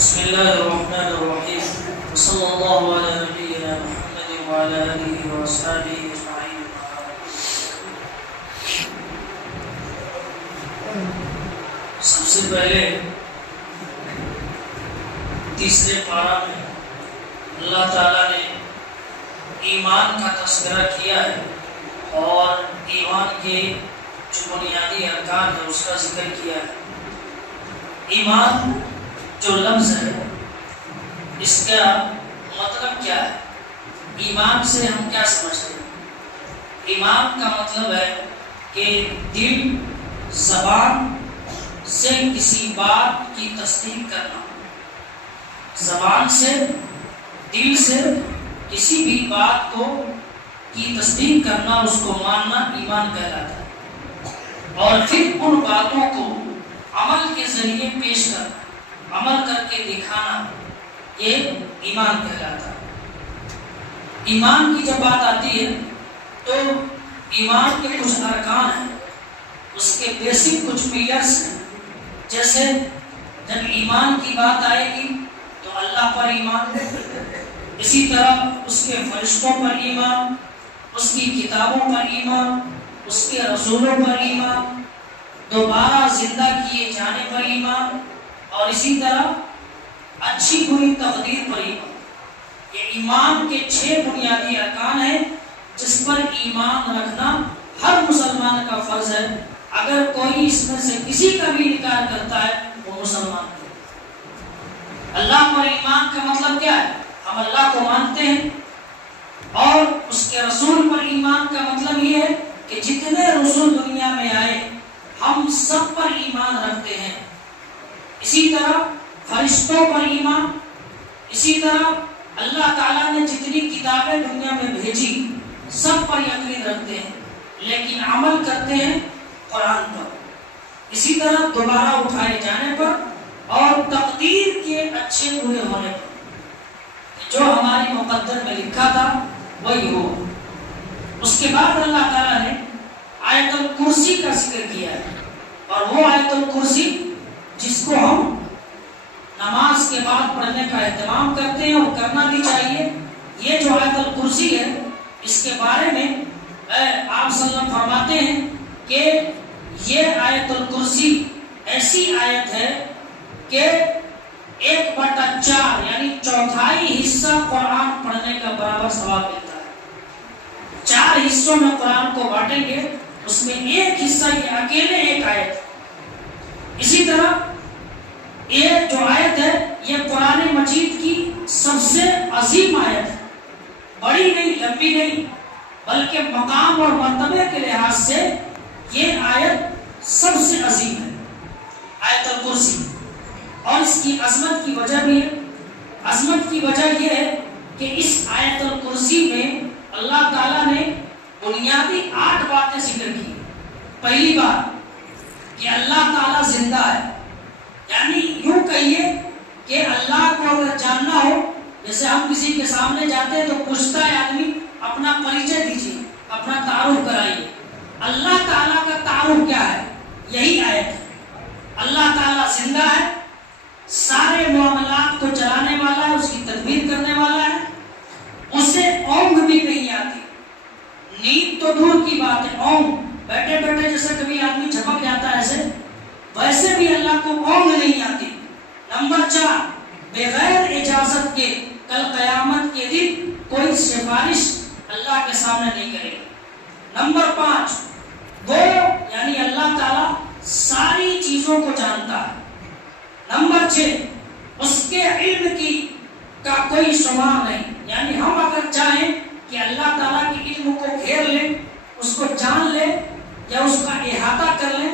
بسم الله الرحمن الرحيم وصلى الله على نبينا محمد وعلى آله وأصحابه أجمعين. سب سے پہلے تیسرے پارہ میں اللہ تعالیٰ نے ایمان کا تذکرہ کیا ہے اور ایمان کے جو بنیادی ارکان ہے اس کا ذکر کیا ہے. ایمان جو لفظ ہے اس کا مطلب کیا ہے؟ ایمان سے ہم کیا سمجھتے ہیں؟ ایمان کا مطلب ہے کہ دل زبان سے کسی بات کی تصدیق کرنا، زبان سے دل سے کسی بھی بات کو کی تصدیق کرنا، اس کو ماننا ایمان کہلاتا ہے. اور پھر ان باتوں کو عمل کے ذریعے پیش کرنا، عمل کر کے دکھانا، یہ ایمان کہلاتا ہے. ایمان کی جب بات آتی ہے تو ایمان کے کچھ ارکان ہیں، اس کے بیسک کچھ پیلرز ہیں. جیسے جب ایمان کی بات آئے گی تو اللہ پر ایمان، اسی طرح اس کے فرشتوں پر ایمان، اس کی کتابوں پر ایمان، اس کے رسولوں پر ایمان، دوبارہ زندہ کیے جانے پر ایمان، اور اسی طرح اچھی بری تقدیر پر ایمان. یہ ایمان کے 6 بنیادی ارکان ہیں جس پر ایمان رکھنا ہر مسلمان کا فرض ہے. اگر کوئی اس میں سے کسی کا بھی انکار کرتا ہے وہ مسلمان ہے. اللہ پر ایمان کا مطلب کیا ہے؟ ہم اللہ کو مانتے ہیں، اور اس کے رسول پر ایمان کا مطلب یہ ہے کہ جتنے رسول دنیا میں آئے ہم سب پر ایمان رکھتے ہیں. اسی طرح فرشتوں پر ایمان، اسی طرح اللہ تعالیٰ نے جتنی کتابیں دنیا میں بھیجی سب پر یقین رکھتے ہیں، لیکن عمل کرتے ہیں قرآن پر. اسی طرح دوبارہ اٹھائے جانے پر اور تقدیر کے اچھے برے ہونے پر. جو ہماری مقدر میں لکھا تھا وہی ہو. اس کے بعد اللہ تعالیٰ نے آیت الکرسی کا ذکر کیا ہے، اور وہ آیت الکرسی جس کو ہم نماز کے بعد پڑھنے کا اہتمام کرتے ہیں اور کرنا بھی چاہیے. یہ جو آیت الکرسی ہے اس کے بارے میں آپ صلی اللہ علیہ وسلم فرماتے ہیں کہ یہ آیت الکرسی ایسی آیت ہے کہ 1/4 یعنی چوتھائی حصہ قرآن پڑھنے کا برابر ثواب ملتا ہے. 4 حصوں میں قرآن کو بانٹیں گے، اس میں ایک حصہ یہ اکیلے ایک آیت. اسی طرح یہ جو آیت ہے یہ قرآن مجید کی سب سے عظیم آیت ہے. بڑی نہیں، لمبی نہیں، بلکہ مقام اور مرتبے کے لحاظ سے یہ آیت سب سے عظیم ہے، آیت الکرسی. اور اس کی عظمت کی وجہ بھی ہے. عظمت کی وجہ یہ ہے کہ اس آیت الکرسی میں اللہ تعالیٰ نے بنیادی 8 باتیں ذکر کی. پہلی بات کہ اللہ تعالیٰ زندہ ہے، یعنی یوں کہیے کہ اللہ کو اگر جاننا ہو، جیسے ہم کسی کے سامنے جاتے ہیں تو پوچھتا ہے آدمی اپنا پریچے دیجیے، اپنا تعارف کرائیے. اللہ تعالیٰ کا تعارف کیا ہے؟ یہی آیت ہے. اللہ تعالیٰ زندہ ہے، سارے معاملات کو چلانے والا ہے، اس کی تدبیر کرنے والا ہے. اسے اونگ بھی نہیں آتی. نیند تو دور کی بات ہے، اونگ بیٹھے بیٹھے جیسے کبھی آدمی جھپک جاتا ہے ویسے بھی اللہ کو اونگ نہیں آتی. نمبر 4، بغیر اجازت کے کل قیامت کے دن کوئی سفارش اللہ کے سامنے نہیں کرے گا. نمبر 5، وہ یعنی اللہ تعالیٰ ساری چیزوں کو جانتا ہے. نمبر 6، اس کے علم کی کا کوئی شمار نہیں، یعنی ہم اگر چاہیں کہ اللہ تعالیٰ کے علم کو گھیر لیں، اس کو جان لیں یا اس کا احاطہ کر لیں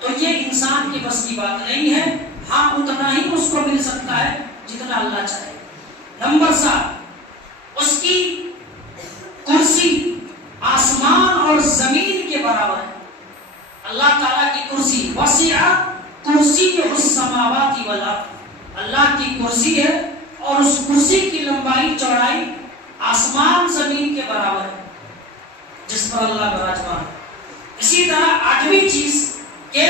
تو یہ انسان کی بس کی بات نہیں ہے. ہاں اتنا ہی اس کو مل سکتا ہے جتنا اللہ چاہے. نمبر 7، اس کی کرسی آسمان اور زمین کے برابر ہے. اللہ تعالیٰ کی کرسی وسع کرسیہ السماوات والارض، اللہ کی کرسی ہے اور اس کرسی کی لمبائی چوڑائی آسمان زمین کے برابر ہے جس پر اللہ براجمان ہے. اسی طرح 8ویں چیز کہ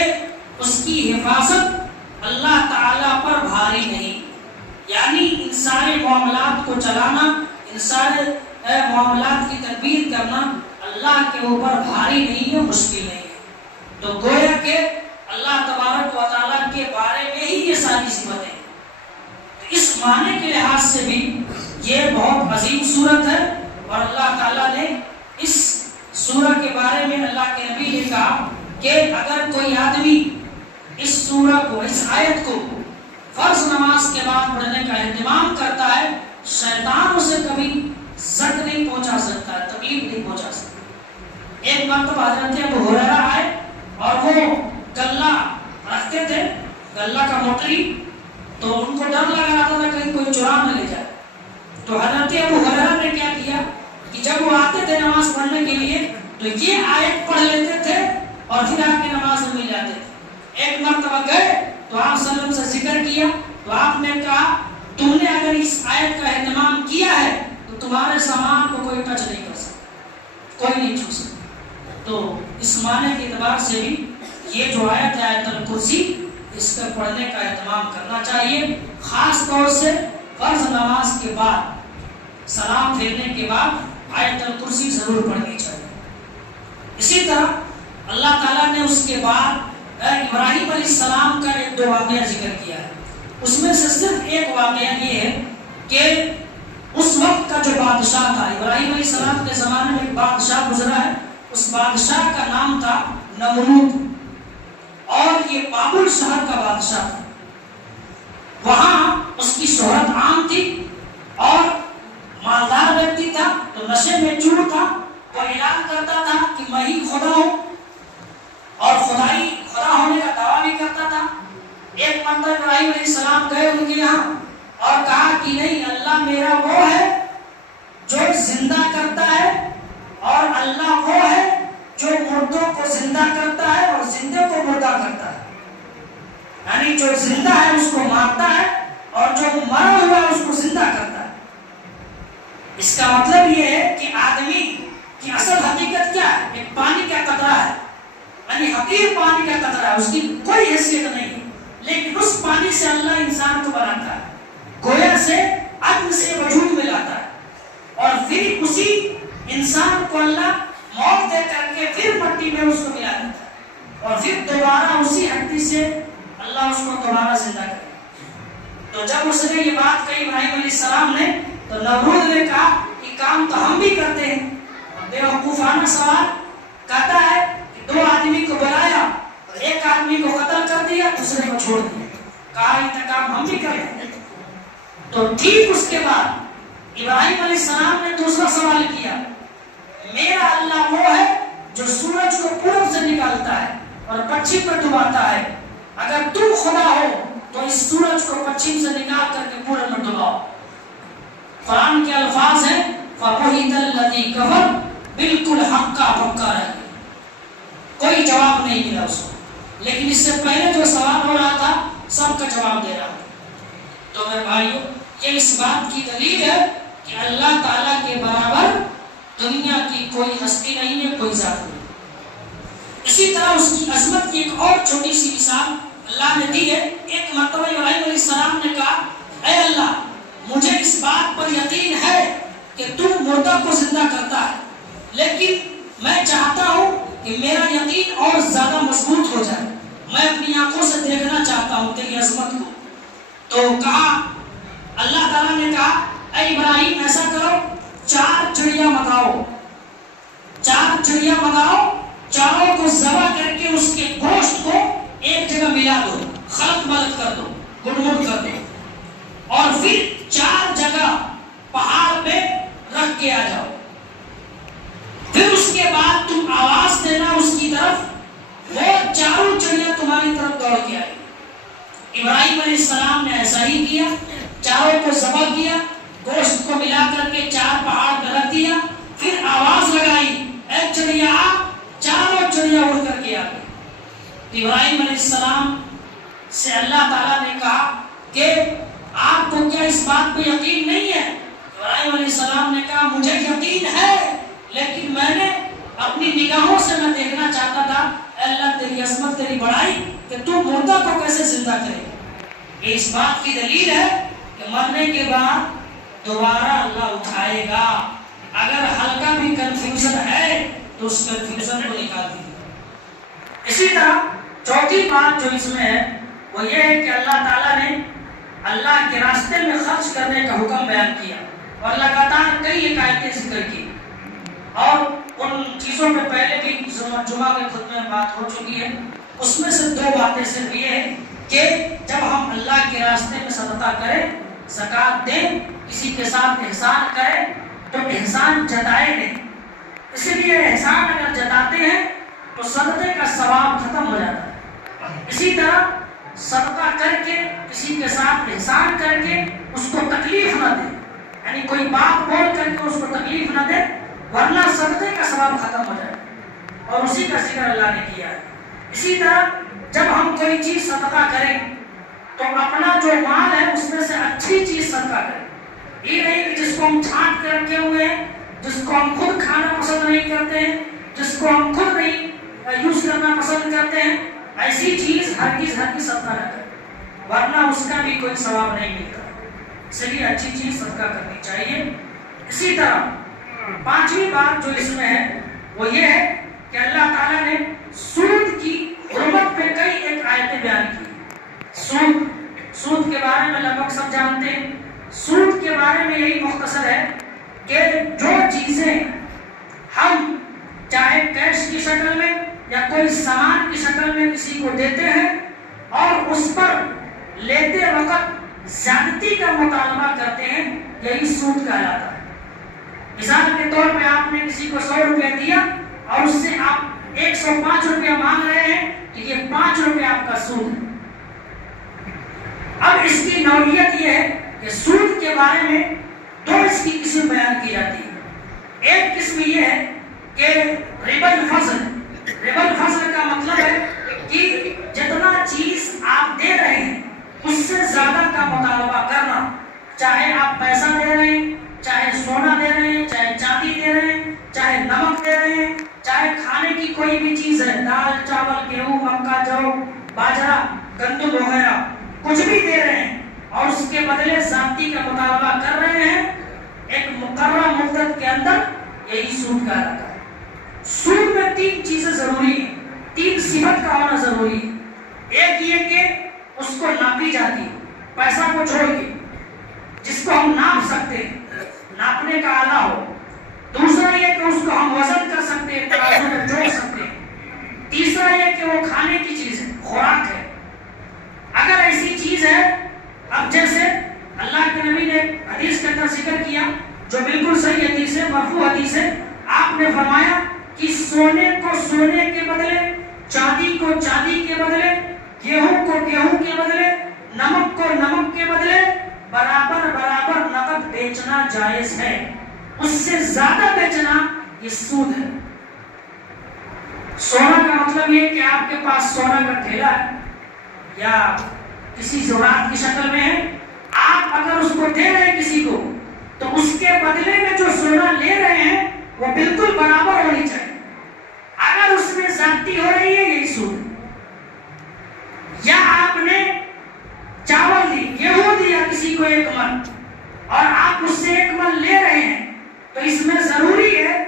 اس کی حفاظت اللہ تعالیٰ پر بھاری نہیں. سارے معاملات کو چلانا، ان سارے معاملات کی تدبیر کرنا اللہ کے اوپر بھاری نہیں ہے، مشکل نہیں ہے۔ تو گویا کہ اللہ تبارک و تعالیٰ کے بارے میں ہی یہ ساری صفتیں، اس معنی کے لحاظ سے بھی یہ بہت عظیم صورت ہے۔ اور اللہ تعالیٰ نے اس سورہ کے بارے میں اللہ کے نبی نے کہا کہ اگر کوئی آدمی اس سورہ کو، اس آیت کو فرض نماز کے بعد پڑھنے کا اہتمام کرتا ہے، شیطان اسے کبھی زد نہیں پہنچا سکتا ہے، تکلیف نہیں پہنچا سکتا۔ ایک مرتبہ حضرت ابو ہریرہ آئے اور وہ غلہ رکھتے تھے، غلہ کا موٹری، تو ان کو ڈر لگ رہا تھا کہیں کوئی چرا نہ لے جائے۔ تو حضرت ابو ہریرہ نے کیا کیا کہ جب وہ آتے تھے نماز پڑھنے کے لیے تو یہ آیت پڑھ لیتے تھے اور پھر آپ کی نماز میں مل جاتے تھے۔ ایک مرتبہ گئے تو آپ صلی اللہ علیہ وسلم سے ذکر کیا تو آپ نے کہا تم نے اگر اس آیت کا اہتمام کیا ہے تو تمہارے سامان کو کوئی ٹچ نہیں کر سکتا، کوئی نہیں چھو سکتا۔ تو اس معنی کے اعتبار سے بھی یہ جو آیت ہے آیت الکرسی، اس کا پڑھنے کا اہتمام کرنا چاہیے، خاص طور سے فرض نماز کے بعد، سلام پھیرنے کے بعد آیت الکرسی ضرور پڑھنی چاہیے۔ اسی طرح اللہ تعالیٰ نے اس کے بعد ابراہیم علیہ السلام کا ایک دو واقعہ ذکر کیا ہے۔ اس میں سے صرف ایک واقعہ یہ ہے کہ اس وقت کا جو بادشاہ تھا، ابراہیم علیہ السلام کے زمانے میں ایک بادشاہ گزرا ہے، اس بادشاہ کا نام تھا نمرود، اور یہ بابل شہر کا بادشاہ تھا۔ وہاں اس کی شہرت عام تھی اور مالدار ویکتی تھا، تو نشے میں چور تھا، وہ اعلان کرتا تھا کہ میں ہی خدا ہوں، اور خدا ہونے کا دعویٰ بھی کرتا تھا۔ ایک مرتبہ ابراہیم علیہ السلام گئے ان کے یہاں اور کہا کہ نہیں، اللہ میرا وہ ہے جو زندہ کرتا ہے، اور اللہ وہ ہے جو مردوں کو زندہ کرتا ہے اور زندے کو مردہ کرتا ہے، یعنی جو زندہ ہے اس کو مارتا ہے اور جو مرا ہوا ہے اس کو زندہ کرتا ہے۔ اس کا مطلب یہ ہے کہ آدمی کی اصل حقیقت کیا ہے؟ ایک پانی کا قطرہ ہے، یعنی حقیر پانی کا قطرہ ہے، اس کی کوئی حیثیت نہیں ہے، لیکن اس پانی سے اللہ انسان کو بناتا ہے، گویا سے عدم سے وجود میں لاتا ہے، اور پھر اسی انسان کو اللہ موت دے کر کے پھر مٹی میں اس کو ملا دیتا ہے، اور پھر دوبارہ اسی ہڈی سے اللہ اس کو دوبارہ زندہ کرے۔ تو جب اس نے یہ بات کہی ابراہیم علیہ السلام نے، تو نمرود نے کہا کہ کام تو ہم بھی کرتے ہیں، بیوقوفانہ سوال کہتا ہے کہ دو آدمی کو بلایا، ایک آدمی کو قتل کر دیا، دوسرے کو چھوڑ دیا، کہا یہ کام ہم بھی کرتے ہیں۔ تو ٹھیک اس کے بعد ابراہیم علیہ السلام نے دوسرا سوال کیا، میرا اللہ وہ ہے جو سورج کو پورب سے نکالتا ہے اور پچھم پر ڈباتا ہے، اگر تم خدا ہو تو اس سورج کو پچھم سے نکال کر کے پورب میں ڈباؤ۔ قرآن کے الفاظ ہیں فَبُهِتَ الَّذِي كَفَرَ، بالکل حق کا پکا رہ گیا، کوئی جواب نہیں ملا اس کو، لیکن اس سے پہلے جو سوال ہو رہا تھا سب کا جواب دے رہا تھا۔ تو میرے بھائیو، یہ اس بات کی دلیل ہے کہ اللہ تعالیٰ کے برابر دنیا کی کوئی ہستی نہیں ہے، کوئی ذات نہیں۔ اسی طرح اس کی عظمت کی ایک اور چھوٹی سی مثال اللہ نے دی ہے۔ ایک مرتبہ ابراہیم علیہ السلام نے کہا اے اللہ، مجھے اس بات پر یقین ہے کہ تم مردہ کو زندہ کرتا ہے، لیکن میں چاہتا ہوں کہ میرا یقین اور زیادہ مضبوط ہو جائے، میں اپنی آنکھوں سے دیکھنا چاہتا ہوں تیری عظمت کو۔ تو کہا، اللہ تعالیٰ نے کہا اے ابراہیم ایسا کرو، 4 چڑیا منگاؤ، 4 چڑیا منگاؤ، چاروں کو ذبح کر کے اس کے گوشت کو ایک جگہ ملا دو، خلط ملط کر دو، گڑ مڑ کر دو، اور پھر 4 جگہ پہاڑ پہ رکھ کے آ جاؤ۔ پھر اس کے بعد تم آواز دینا اس کی طرف، وہ چاروں چڑیا تمہاری طرف دوڑ کے آئی۔ ابراہیم علیہ السلام نے ایسا ہی کیا، چاروں کو ذبح کیا، گوشت کو ملا کر کے 4 پہاڑ پہ رکھ دیا، پھر آواز لگائی اے چڑیا آ، چاروں چڑیا اڑ کر کے آ گئی۔ ابراہیم علیہ السلام سے اللہ تعالیٰ نے کہا کہ آپ کو کیا اس بات پہ یقین نہیں ہے؟ ابراہیم علیہ السلام نے کہا مجھے یقین ہے، لیکن میں نے اپنی نگاہوں سے میں دیکھنا چاہتا تھا اے اللہ تیری عظمت، تیری بڑائی کہ تو مردہ کو کیسے زندہ کرے۔ یہ اس بات کی دلیل ہے کہ کہ مرنے کے بعد دوبارہ اللہ اٹھائے گا. اگر ہلکا بھی کنفیوژن ہے تو اس کنفیوژن کو نکال دیجیے. اسی طرح چوتھی بات جو اس میں ہے وہ یہ ہے کہ اللہ تعالیٰ نے اللہ کے راستے میں خرچ کرنے کا حکم بیان کیا اور لگاتار کئی ایک آیتیں ذکر کی. اور ان چیزوں میں پہلے بھی جمعہ کے خطبے میں بات ہو چکی ہے. اس میں سے دو باتیں صرف یہ ہے کہ جب ہم اللہ کے راستے میں صدقہ کریں، زکوٰۃ دیں، کسی کے ساتھ احسان کریں تو احسان جتائے دیں. اس لیے احسان اگر جتاتے ہیں تو صدقے کا ثواب ختم ہو جاتا ہے. اسی طرح صدقہ کر کے کسی کے ساتھ احسان کر کے اس کو تکلیف نہ دے، یعنی کوئی بات بول کر کے اس کو تکلیف نہ دے ورنہ صدقے کا ثواب ختم ہو جائے. اور اسی کا ذکر اللہ نے کیا ہے. اسی طرح جب ہم کوئی چیز صدقہ کریں تو اپنا جو مال ہے اس میں سے اچھی چیز صدقہ کریں. یہ نہیں کہ جس کو ہم چھانٹ کے رکھے ہوئے ہیں، جس کو ہم خود کھانا پسند نہیں کرتے ہیں، جس کو ہم خود نہیں یوز کرنا پسند کرتے ہیں، ایسی چیز ہرگز صدقہ نہ کریں ورنہ اس کا بھی کوئی ثواب نہیں ملتا. اس لیے اچھی چیز صدقہ کرنی چاہیے. اسی طرح پانچویں بات جو اس میں ہے وہ یہ ہے کہ اللہ تعالیٰ نے سود کی حرمت پہ کئی ایک آیتیں بیان کی. سود کے بارے میں لگ بھگ سب جانتے ہیں. سود کے بارے میں یہی مختصر ہے کہ جو چیزیں ہم چاہے کیش کی شکل میں یا کوئی سامان کی شکل میں کسی کو دیتے ہیں اور اس پر لیتے وقت زیادتی کا مطالبہ کرتے ہیں، یہی سود کہلاتا ہے. مثال کے طور پہ آپ نے کسی کو 100 روپے دیا اور اس سے آپ 105 روپے مانگ رہے ہیں کہ یہ 5 روپے آپ کا سود ہے. اب اس کی نوعیت یہ ہے کہ سود کے بارے میں دو اس کی قسم بیان کی جاتی ہے. ایک قسم یہ ہے کہ ربا الفضل. ربا الفضل کا مطلب ہے کہ جتنا چیز آپ دے رہے ہیں اس سے زیادہ کا مطالبہ کرنا، چاہے آپ پیسہ دے رہے ہیں، چاہے سونا دے رہے ہیں، چاہے چاندی دے رہے ہیں، چاہے نمک دے رہے ہیں، چاہے کھانے کی کوئی بھی چیز ہے، دال چاول گیہوں مکا جو باجرا گندم وغیرہ کچھ بھی دے رہے ہیں اور اس کے بدلے زیادتی کا مطالبہ کر رہے ہیں ایک مقررہ مدت کے اندر، یہی سود کہلاتا ہے. سود میں 3 چیزیں ضروری ہیں، 3 صفت کا ہونا ضروری ہے. ایک یہ کہ اس کو ناپی جاتی ہے، پیسہ کو چھوڑ کے جس کو ہم ناپ سکتے ہیں، ناپنے کا آلہ ہو. دوسرا یہ کہ اس کو ہم وزن کر سکتے ہیں، ترازو میں جوڑ سکتے ہیں. تیسرا یہ کہ وہ کھانے کی چیز ہے، خوراک ہے. اگر ایسی چیز ہے، اب جیسے اللہ کے نبی نے حدیث کے اندر ذکر کیا جو بالکل صحیح حدیث ہے، مرفوع حدیث ہے، آپ نے فرمایا کہ سونے کو سونے کے بدلے، چاندی کو چاندی کے بدلے، گیہوں کو گیہوں کے بدلے، نمک کو نمک کے بدلے برابر برابر نقد بیچنا جائز ہے. اس سے زیادہ بیچنا یہ سود ہے. سونا کا مطلب یہ کہ آپ کے پاس سونا کا ٹھیلا ہے یا کسی زراعت کی شکل میں ہے، آپ اگر اس کو دے رہے ہیں کسی کو تو اس کے بدلے میں جو سونا لے رہے ہیں وہ بالکل برابر ہونی چاہیے. اگر اس میں زیادتی ہو رہی ہے یہی سود ہے. یا آپ نے چاول دی، گیہوں دیا کسی کو 1 من اور آپ اس سے 1 من لے رہے ہیں تو اس میں ضروری ہے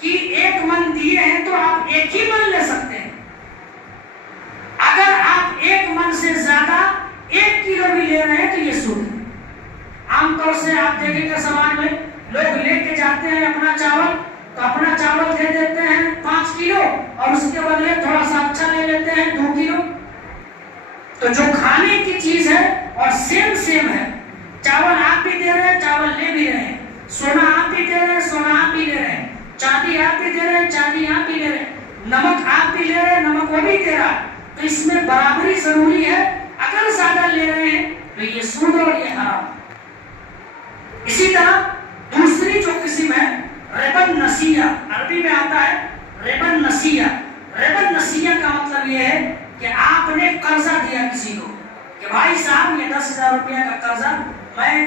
کہ 1 من دیے ہیں تو آپ 1 ہی من لے سکتے ہیں. اگر آپ 1 من سے زیادہ 1 کلو بھی لے رہے ہیں تو یہ سود ہے. عام طور سے آپ دیکھیں گے سامان میں لوگ لے کے جاتے ہیں اپنا چاول، تو اپنا چاول دے دیتے ہیں 5 کلو اور اس کے بدلے تھوڑا سا اچھا لے لیتے ہیں 2 کلو. تو جو کھانے کی چیز ہے اور سیم ہے، چاول آپ بھی دے رہے ہیں، چاول لے بھی رہے ہیں، سونا آپ بھی دے رہے ہیں، سونا آپ بھی لے رہے ہیں، چاندی آپ بھی دے رہے ہیں، چاندی آپ بھی لے رہے ہیں، نمک آپ بھی لے رہے ہیں، نمک وہ بھی دے رہا ہے. تو اس میں برابری ضروری ہے. اگر زیادہ لے رہے ہیں تو یہ سود اور یہ حرام. اسی طرح دوسری جو قسم ہے ربا النسیہ، عربی میں آتا ہے ربا النسیہ. ربا النسیہ کا مطلب یہ ہے کہ آپ نے قرضہ دیا کسی کو کہ بھائی صاحب یہ 10,000 روپیہ کا قرضہ میں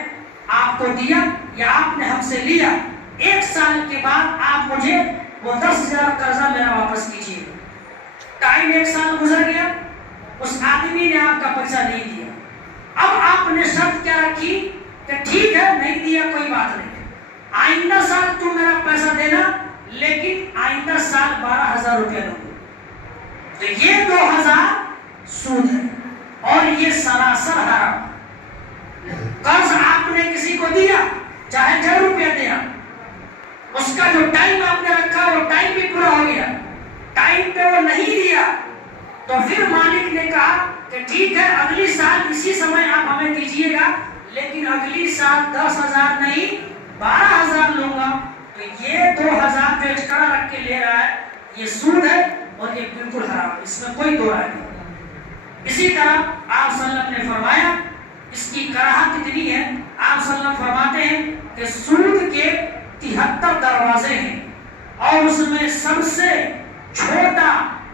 آپ کو دیا یا آپ نے ہم سے لیا، 1 سال کے بعد آپ مجھے وہ 10,000 قرضہ میرا واپس کیجیے. ٹائم 1 سال گزر گیا، اس آدمی نے آپ کا پیسہ نہیں دیا. اب آپ نے شرط کیا رکھی آئندہ سال تم میرا پیسہ دینا لیکن آئندہ سال 12,000 روپیہ دو. تو یہ 2,000 سود ہے اور یہ سراسر حرام. قرض آپ نے کسی کو دیا چاہے 1,000 روپیہ دیا، اس کا جو ٹائم آپ نے رکھا وہ ٹائم بھی پورا ہو گیا، ٹائم پہ وہ نہیں دیا، تو پھر مالک نے کہا کہ ٹھیک ہے اگلی سال اسی سمے آپ ہمیں دیجیے گا، لیکن اگلی سال 10,000 نہیں 12,000 لوں گا. تو یہ 2,000 جو ایکسٹرا رکھ کے لے رہا ہے یہ سود ہے اور یہ بالکل حرام ہے، اس میں کوئی دو رائے نہیں. اسی طرح آپ صلی اللہ علیہ وسلم نے فرمایا، اس کی کراہت کتنی ہے. آپ صلی اللہ علیہ وسلم فرماتے ہیں کہ سود کے 73 دروازے ہیں اور اس میں سب سے چھوٹا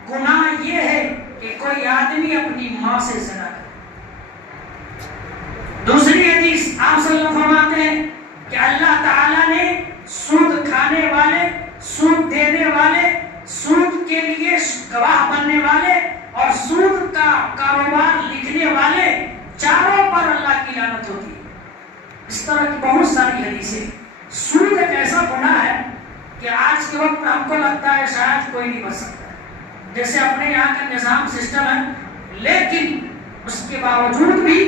گناہ یہ ہے کہ کوئی آدمی اپنی ماں سے زنا کرے. دوسری حدیث آپ صلی اللہ علیہ وسلم فرماتے ہیں کہ اللہ تعالیٰ نے سود کھانے والے، سود دینے والے، سود کے لیے گواہ بننے والے اور سود کا کاروبار لکھنے والے چاروں پر اللہ کی لعنت ہوتی ہے. اس طرح کی بہت ساری حدیثیں. سود ایک ایسا گناہ ہے کہ آج کے وقت ہم کو لگتا ہے شاید کوئی نہیں بچ سکتا، جیسے اپنے یہاں کا نظام سسٹم ہے، لیکن اس کے باوجود بھی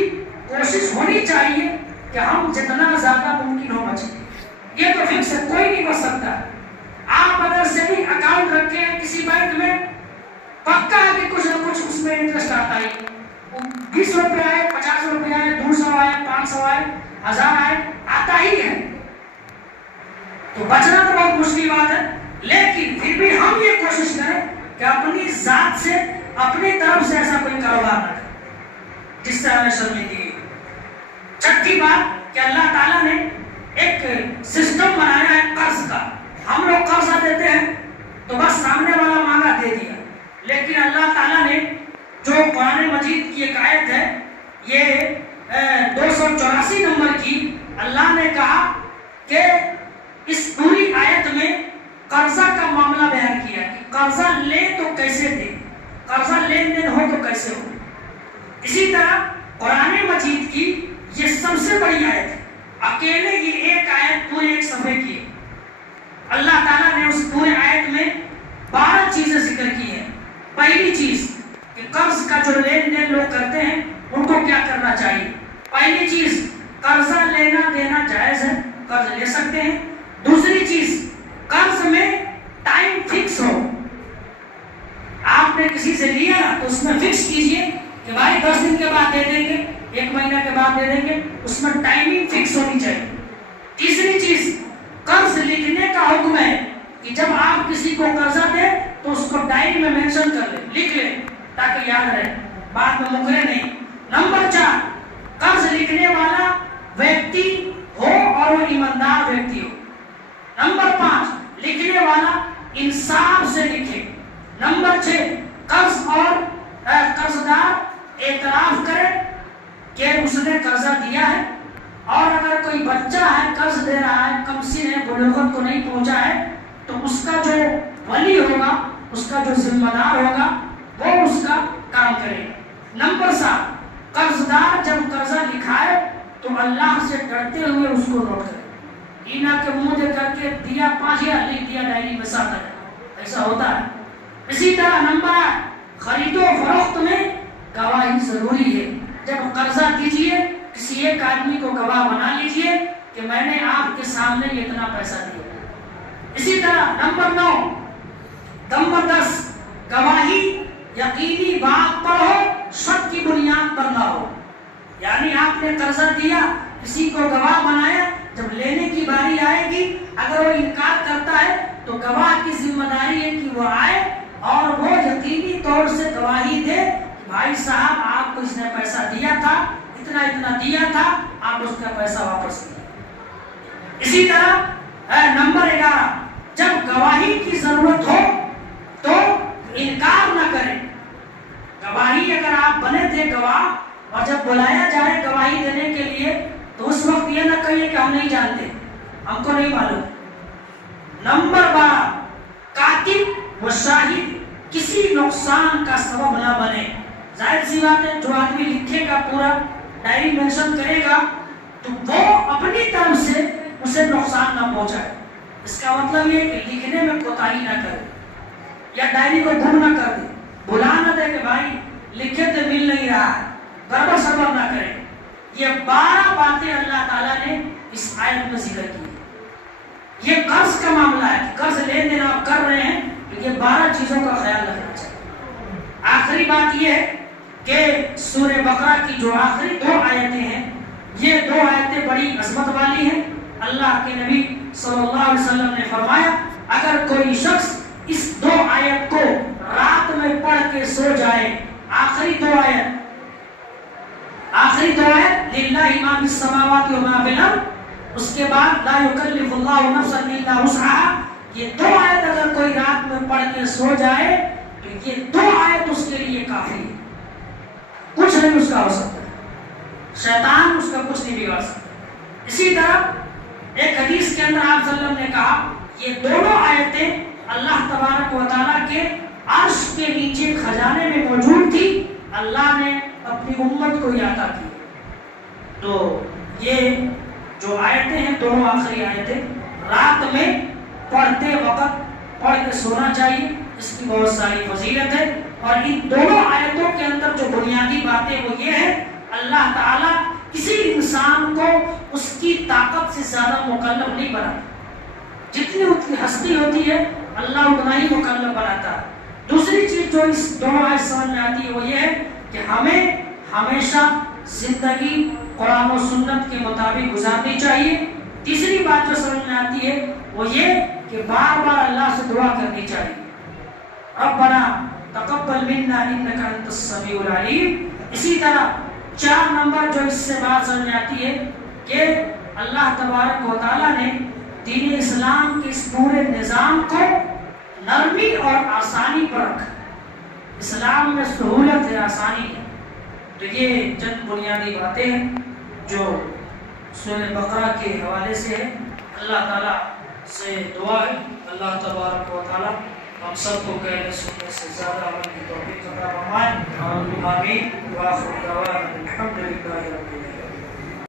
کوشش ہونی چاہیے کہ ہم جتنا زیادہ ممکن ہو بچیں. یہ تو فکس ہے، کوئی نہیں بچ سکتا. آپ اگر سیونگ اکاؤنٹ رکھے ہیں کسی بینک میں، پکا ہے کہ کچھ نہ کچھ اس میں انٹرسٹ آتا ہی. 20 روپے آئے، 50 روپے آئے، 200 آئے، 500 آئے، 1000 آئے، آتا ہی ہے. تو بچنا تو بہت مشکل بات ہے، لیکن پھر بھی ہم یہ کوشش کریں کہ اپنی ذات سے، اپنی طرف سے ایسا کوئی کاروبار نہ کریں جس سے ہمیں شرمندگی ہو. چھٹی بات کہ اللہ تعالیٰ نے ایک سسٹم بنایا ہے قرض کا. ہم لوگ قرضہ دیتے ہیں تو بس سامنے والا مانگا دے دیا، لیکن اللہ تعالیٰ نے جو قرآن مجید کی ایک آیت ہے، یہ 284 نمبر کی، اللہ نے کہا کہ اس پوری آیت میں قرضہ کا معاملہ بیان کیا کہ قرضہ لے تو کیسے دے، قرضہ لین دین ہو تو کیسے ہو. اسی طرح قرآن مجید کی یہ سب سے بڑی آیت ہے، اکیلے یہ ایک آیت پورے ایک صفحے کی ہے. اللہ تعالیٰ نے اس پورے آیت میں 12 چیزیں ذکر کی ہیں. پہلی چیز کہ قرض کا جو لین دین لوگ کرتے ہیں ان کو کیا کرنا چاہیے. پہلی چیز قرضہ لینا دینا جائز ہے، قرض لے سکتے ہیں. دوسری چیز قرض میں ٹائم فکس ہو. آپ نے کسی سے لیا تو اس میں فکس کیجئے کہ بھائی 10 دن کے بعد دے دیں گے، 1 مہینہ کے بعد دے دیں گے، اس میں ٹائمنگ فکس ہونی چاہیے. تیسری چیز قرض لکھنے کا حکم ہے کہ جب آپ کسی کو قرضہ دیں تو اس کو ڈائری میں مینشن کر لیں، لکھ لیں تاکہ یاد رہے، بعد میں مکرے نہیں. نمبر 4 قرض لکھنے والا ویکتی ہو اور وہ ایماندار ویکتی ہو. نمبر 5 لکھنے والا انصاف سے لکھے. نمبر 6 قرض اور قرضدار اعتراف کرے کہ اس نے قرضہ دیا ہے، اور اگر کوئی بچہ ہے قرض دے رہا ہے، کم سن ہے، بلوغت کو نہیں پہنچا ہے، تو اس کا جو ولی ہوگا، اس کا جو ذمہ دار ہوگا وہ اس کا کام کرے. نمبر 7 قرضدار جب قرضہ لکھائے تو اللہ سے ڈرتے ہوئے اس کو نوٹ کرے. یہ نہ کہ منہ دے کر کے دیا 5,000 لکھ دیا ڈائری میں 7,000، ایسا ہوتا ہے. اسی طرح نمبر 8 خرید و فروخت میں گواہی ضروری ہے. جب قرضہ دیجیے کسی ایک آدمی کو گواہ بنا لیجیے کہ میں نے آپ کے سامنے اتنا پیسہ دیا. اسی طرح نمبر 10 گواہی یقینی بات پر ہو، شک کی بنیاد پر نہ ہو. یعنی آپ نے قرضہ دیا، کسی کو گواہ بنایا، جب لینے کی باری آئے گی اگر وہ انکار کرتا ہے تو گواہ کی ذمہ داری ہے کہ وہ آئے اور وہ یقینی طور سے گواہی دے کہ بھائی صاحب آپ کو اس نے پیسہ دیا تھا، اتنا دیا تھا، آپ اس کا پیسہ واپس دیں. اسی طرح نمبر 11 جب گواہی کی ضرورت ہو تو انکار نہ کریں. گواہی اگر آپ بنے تھے گواہ اور جب بلایا جائے گواہی دینے کے لیے تو اس وقت یہ نہ کہیے کہ ہم نہیں جانتے، ہم کو نہیں معلوم. نمبر 12 کاتب و شاہد کسی نقصان کا سبب نہ بنے. ظاہر سی بات ہے جو آدمی لکھے گا، پورا ڈائری مینشن کرے گا، تو وہ اپنی طرف سے اس سے نقصان نہ پہنچائے۔ اس کا مطلب یہ کہ لکھنے میں کوتاہی نہ کرے یا ڈائری کو گم نہ کر دے، بلا نہ دے کہ بھائی لکھے تو مل نہیں رہا ہے، گڑبڑ سبب نہ کرے۔ یہ 12 باتیں اللہ تعالیٰ نے اس آیت میں ذکر کی ہے۔ یہ قرض کا معاملہ ہے، قرض لین دین آپ کر رہے ہیں تو یہ 12 چیزوں کا خیال رکھنا چاہیے۔ آخری بات یہ ہے کہ سورہ بقرہ کی جو آخری 2 آیتیں ہیں، یہ 2 آیتیں بڑی عظمت والی ہیں۔ اللہ کے نبی صلی اللہ علیہ وسلم نے فرمایا اگر کوئی شخص اس 2 آیت کو رات میں پڑھ کے سو جائے، آخری 2 آیت للہ ما فی السماوات و ما فی الارض، اس کے بعد لا یکلف اللہ نفسا الا وسعها، یہ 2 آیت اگر کوئی رات میں پڑھ کے سو جائے تو یہ 2 آیت اس کے لیے کافی ہے، کچھ نہیں اس کا ہو سکتا، شیطان اس کا کچھ نہیں بگاڑ سکتا۔ اسی طرح ایک حدیث کے اندر آپ صلی اللہ علیہ وسلم نے کہا یہ دونوں آیتیں اللہ تبارک و تعالیٰ کے عرش کے نیچے خزانے میں موجود تھی، اللہ نے اپنی امت کو یہ عطا کی۔ تو یہ جو آیتیں ہیں دونوں آخری آیتیں رات میں پڑھتے وقت پڑھ کے سونا چاہیے، اس کی بہت ساری فضیلت ہے۔ اور ان دونوں آیتوں کے اندر جو بنیادی باتیں وہ یہ ہے اللہ تعالیٰ کسی انسان کو اس کی طاقت سے زیادہ مکلف نہیں بناتا، جتنی اس کی ہستی ہوتی ہے اللہ اتنا ہی مکلف بناتا ہے۔ دوسری چیز جو اس دونوں آیت سمجھ میں آتی ہے وہ یہ ہے کہ ہمیں ہمیشہ زندگی قرآن و سنت کے مطابق گزارنی چاہیے۔ تیسری بات جو سمجھ میں آتی ہے وہ یہ کہ بار بار اللہ سے دعا کرنی چاہیے، ربنا تقبل منا انک انت السمیع العلیم۔ اسی طرح 4 نمبر جو اس سے بات سمجھ میں آتی ہے کہ اللہ تبارک و تعالیٰ نے دین اسلام کے اس پورے نظام کو نرمی اور آسانی پر رکھا۔ اسلام میں سہولت ہے، آسانی ہے۔ تو یہ چند بنیادی باتیں ہیں جو سورہ بقرہ کے حوالے سے ہے۔ اللہ تعالیٰ سے دعا ہے اللہ تبارک و تعالیٰ ہم سب کو کہنے سننے سے زیادہ عمل کی توفیق عطا فرمائے۔ آمین۔ وآخر دعوانا الحمد للہ رب العالمین۔